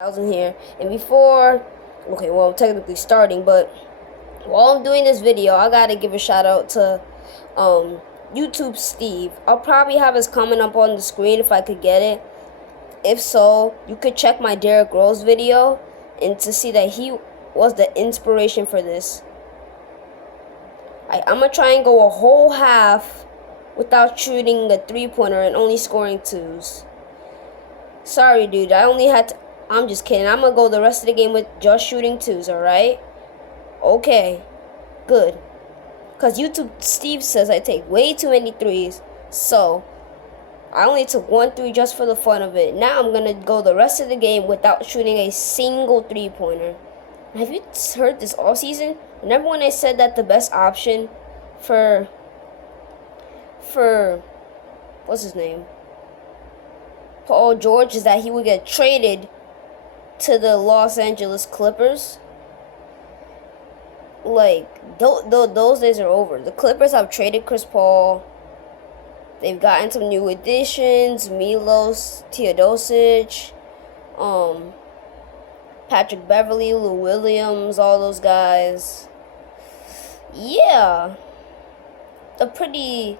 thousand here. And before, okay, well, I'm technically starting, but while I'm doing this video, I gotta give a shout out to YouTube Steve. I'll probably have his comment up on the screen if I could get it. If so, you could check my Derrick Rose video and to see that he was the inspiration for this. I'm gonna try and go a whole half without shooting a three-pointer and only scoring twos. Sorry, dude. I'm just kidding. I'm gonna go the rest of the game with just shooting twos, alright? Okay. Good. Because YouTube Steve says I take way too many threes. So, I only took one three just for the fun of it. Now I'm gonna go the rest of the game without shooting a single three-pointer. Have you heard this all season? Remember when I said that the best option for what's his name? Paul George is that he would get traded to the Los Angeles Clippers. Like, those days are over. The Clippers have traded Chris Paul. They've gotten some new additions. Milos Teodosic. Patrick Beverly, Lou Williams, all those guys. Yeah. A pretty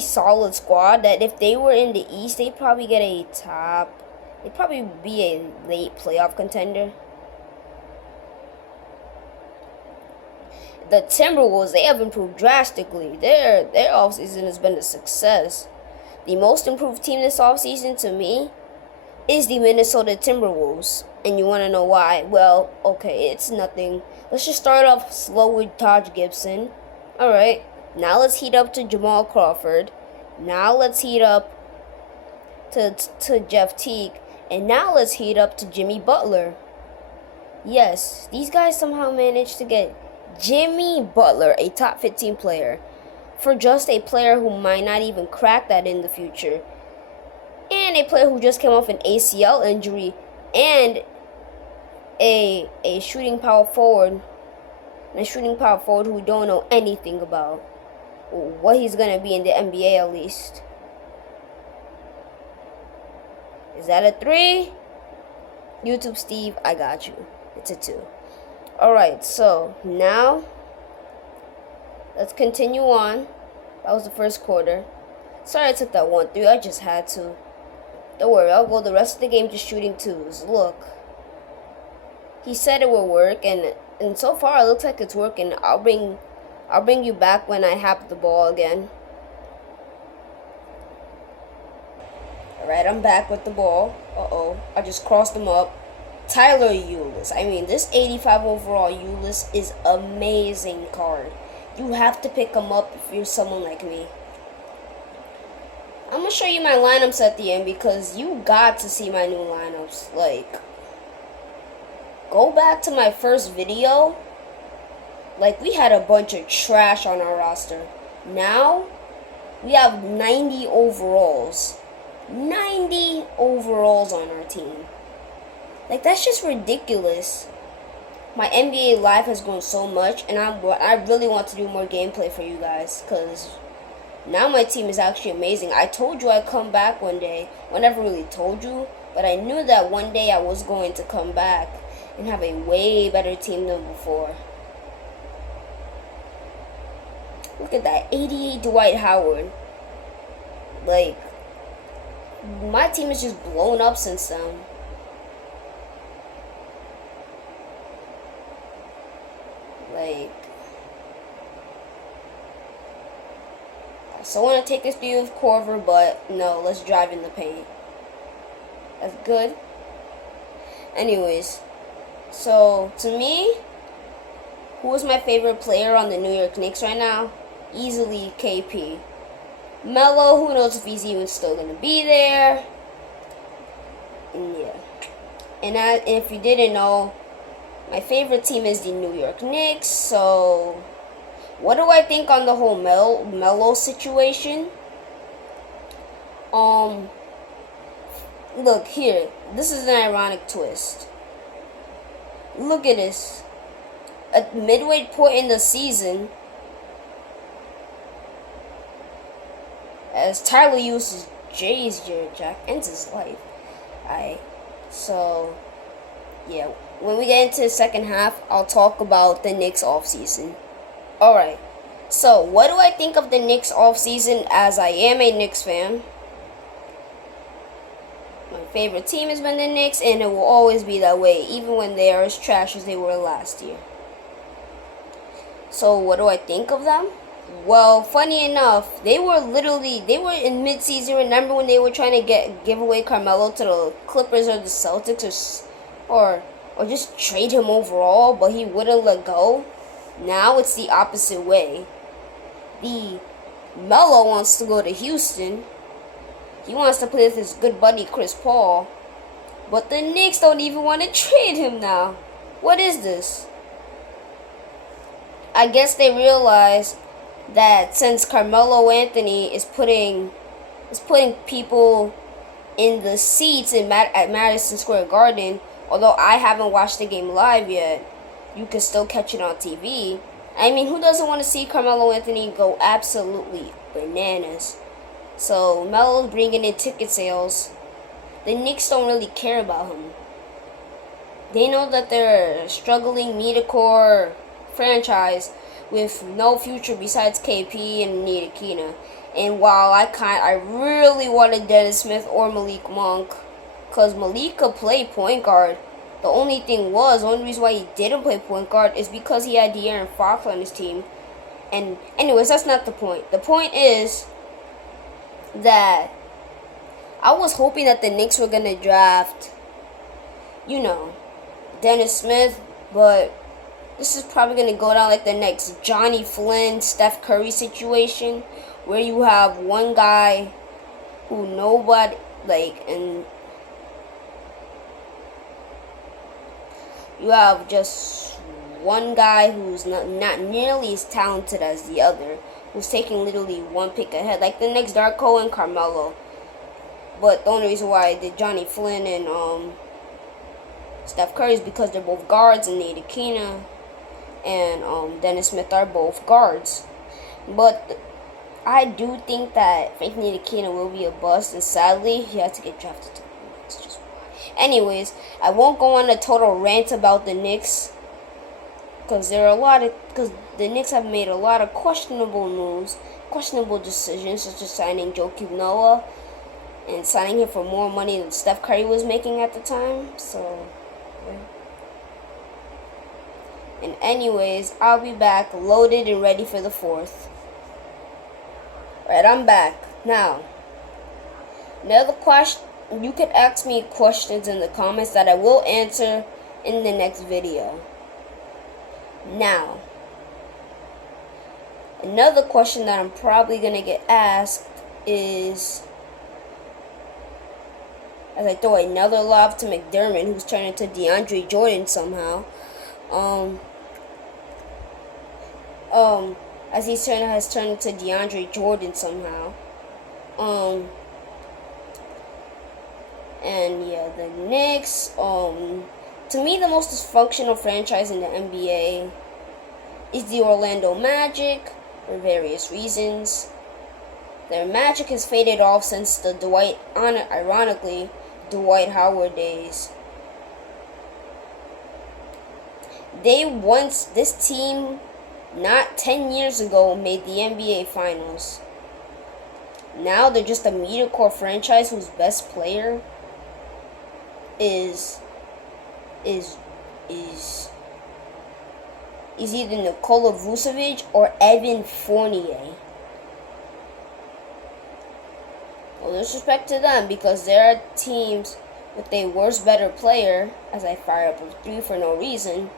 solid squad that if they were in the East, they'd probably get they'd probably be a late playoff contender. The Timberwolves, they have improved drastically. Their offseason has been a success. The most improved team this offseason to me is the Minnesota Timberwolves. And you want to know why? Well, okay, it's nothing. Let's just start off slow with Taj Gibson. Alright, now let's heat up to Jamal Crawford. Now let's heat up to Jeff Teague. And now let's heat up to Jimmy Butler. Yes, these guys somehow managed to get Jimmy Butler, a top 15 player, for just a player who might not even crack that in the future. And a player who just came off an ACL injury and a shooting power forward. And a shooting power forward who we don't know anything about what he's going to be in the NBA at least. Is that a 3? YouTube Steve, I got you. It's a 2. Alright, so now let's continue on. That was the first quarter. Sorry I took that 1-3. I just had to. Don't worry, I'll go the rest of the game just shooting twos. Look. He said it will work, and so far it looks like it's working. I'll bring you back when I have the ball again. Alright, I'm back with the ball. Uh-oh. I just crossed him up. Tyler Ulis. I mean, this 85 overall Ulis is amazing card. You have to pick him up if you're someone like me. I'm going to show you my lineups at the end because you got to see my new lineups. Like, go back to my first video. Like, we had a bunch of trash on our roster. Now, we have 90 overalls. 90 overalls on our team. Like, that's just ridiculous. My NBA life has grown so much, and I really want to do more gameplay for you guys, because now my team is actually amazing. I told you I'd come back one day. Well, I never really told you, but I knew that one day I was going to come back and have a way better team than before. Look at that, 88 Dwight Howard. Like, my team is just blown up since then. Like, I still want to take this view of Corver, but no, let's drive in the paint. That's good. Anyways, so to me, who is my favorite player on the New York Knicks right now? Easily KP. Melo, who knows if he's even still going to be there. And yeah. And if you didn't know, my favorite team is the New York Knicks. So, what do I think on the whole Melo situation? Look here. This is an ironic twist. Look at this. At midway point in the season, as Tyler uses Jack ends his life. So, yeah, when we get into the second half, I'll talk about the Knicks offseason. Alright, so what do I think of the Knicks offseason, as I am a Knicks fan? My favorite team has been the Knicks, and it will always be that way, even when they are as trash as they were last year. So what do I think of them? Well, funny enough, they were in mid-season. Remember when they were trying to give away Carmelo to the Clippers or the Celtics, or just trade him overall, but he wouldn't let go? Now it's the opposite way. The Melo wants to go to Houston. He wants to play with his good buddy Chris Paul. But the Knicks don't even want to trade him now. What is this? I guess they realize that since Carmelo Anthony is putting people in the seats at Madison Square Garden, although I haven't watched the game live yet, you can still catch it on TV. I mean, who doesn't want to see Carmelo Anthony go absolutely bananas? So Melo's bringing in ticket sales. The Knicks don't really care about him. They know that they're a struggling media-core franchise with no future besides KP and Ntilikina. And while I really wanted Dennis Smith or Malik Monk, because Malik could play point guard. The only reason why he didn't play point guard is because he had De'Aaron Fox on his team. And anyways, that's not the point. The point is that I was hoping that the Knicks were going to draft, Dennis Smith, but this is probably going to go down like the next Johnny Flynn, Steph Curry situation, where you have one guy who nobody, and you have just one guy who's not nearly as talented as the other, who's taking literally one pick ahead, like the next Darko and Carmelo. But the only reason why I did Johnny Flynn and Steph Curry is because they're both guards, and Ntilikina and Dennis Smith are both guards. But I do think that Frank Ntilikina will be a bust, and sadly, he has to get drafted to the Knicks. Just anyways, I won't go on a total rant about the Knicks, because the Knicks have made a lot of questionable moves, questionable decisions, such as signing Joakim Noah and signing him for more money than Steph Curry was making at the time. So, yeah. And anyways, I'll be back loaded and ready for the fourth. Alright, I'm back. Now, another question, you could ask me questions in the comments that I will answer in the next video. Now, another question that I'm probably going to get asked is, as I throw another lob to McDermott, who's turning into DeAndre Jordan somehow, as has turned into DeAndre Jordan somehow, and yeah, the Knicks, to me, the most dysfunctional franchise in the NBA is the Orlando Magic, for various reasons. Their magic has faded off since the ironically, Dwight Howard days. This team, not 10 years ago, made the NBA Finals. Now they're just a media-core franchise whose best player is either Nikola Vucevic or Evan Fournier. No disrespect to them, because there are teams with a worse, better player, as I fire up a 3 for no reason.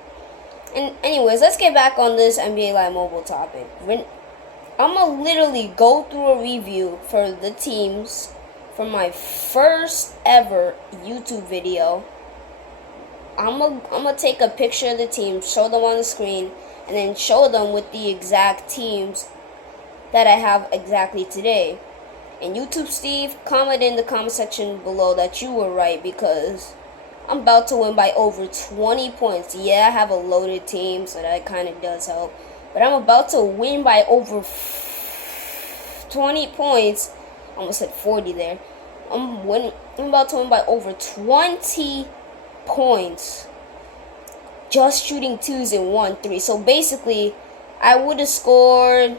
And anyways, let's get back on this NBA Live Mobile topic. I'm going to literally go through a review for the teams from my first ever YouTube video. I'm gonna take a picture of the teams, show them on the screen, and then show them with the exact teams that I have exactly today. And YouTube Steve, comment in the comment section below that you were right, because I'm about to win by over 20 points. Yeah, I have a loaded team, so that kind of does help. But I'm about to win by over 20 points. Almost said 40 there. I'm I'm about to win by over 20 points. Just shooting 2s and 1-3. So basically, I would have scored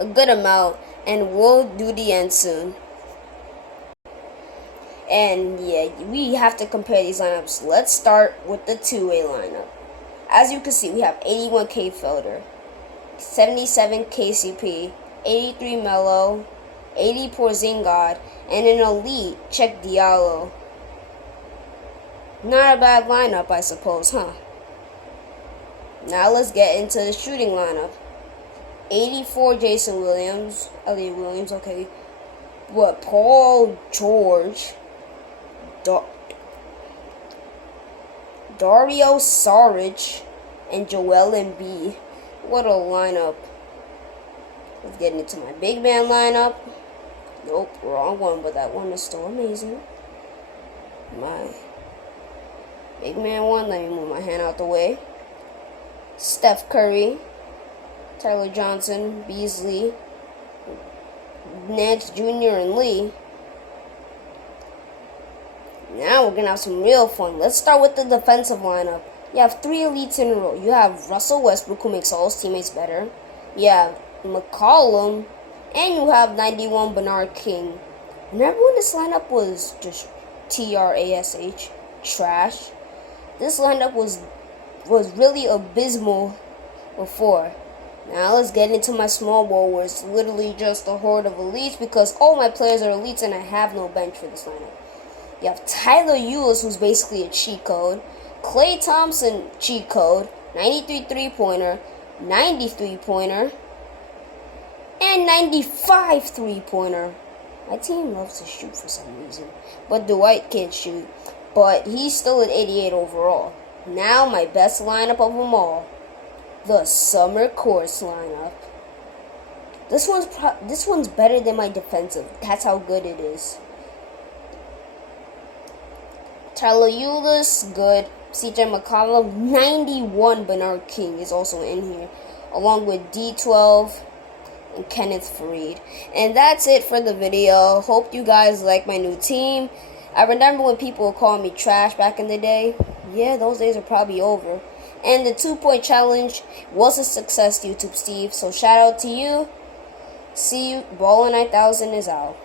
a good amount, and we'll do the end soon. And yeah, we have to compare these lineups. Let's start with the two-way lineup. As you can see, we have 81K Felder, 77 KCP, 83 Melo, 80 Porzingis, and an elite Check Diallo. Not a bad lineup, I suppose, huh? Now let's get into the shooting lineup. 84 Jason Williams, Elliot Williams, okay. What, Paul George, Dario Saric, and Joel Embiid. What a lineup. Let's get into my big man lineup. Nope, wrong one, but that one is still amazing. My big man one, let me move my hand out the way. Steph Curry, Tyler Johnson, Beasley, Nance Jr. and Lee. Now we're going to have some real fun. Let's start with the defensive lineup. You have 3 elites in a row. You have Russell Westbrook, who makes all his teammates better. You have McCollum, and you have 91 Bernard King. Remember when this lineup was just trash, trash? This lineup was really abysmal before. Now let's get into my small ball, where it's literally just a horde of elites because all my players are elites and I have no bench for this lineup. You have Tyler Ulis, who's basically a cheat code. Klay Thompson, cheat code. 93 3-pointer, 90 3-pointer, and 95 3-pointer. My team loves to shoot for some reason, but Dwight can't shoot. But he's still at 88 overall. Now my best lineup of them all, the Summer Course lineup. This one's better than my defensive. That's how good it is. Tyler Ulis, good. CJ McCollum, 91 Bernard King is also in here, along with D12 and Kenneth Faried. And that's it for the video. Hope you guys like my new team. I remember when people were calling me trash back in the day. Yeah, those days are probably over. And the 2-point challenge was a success, YouTube Steve. So shout out to you. See you. Baller 9000 is out.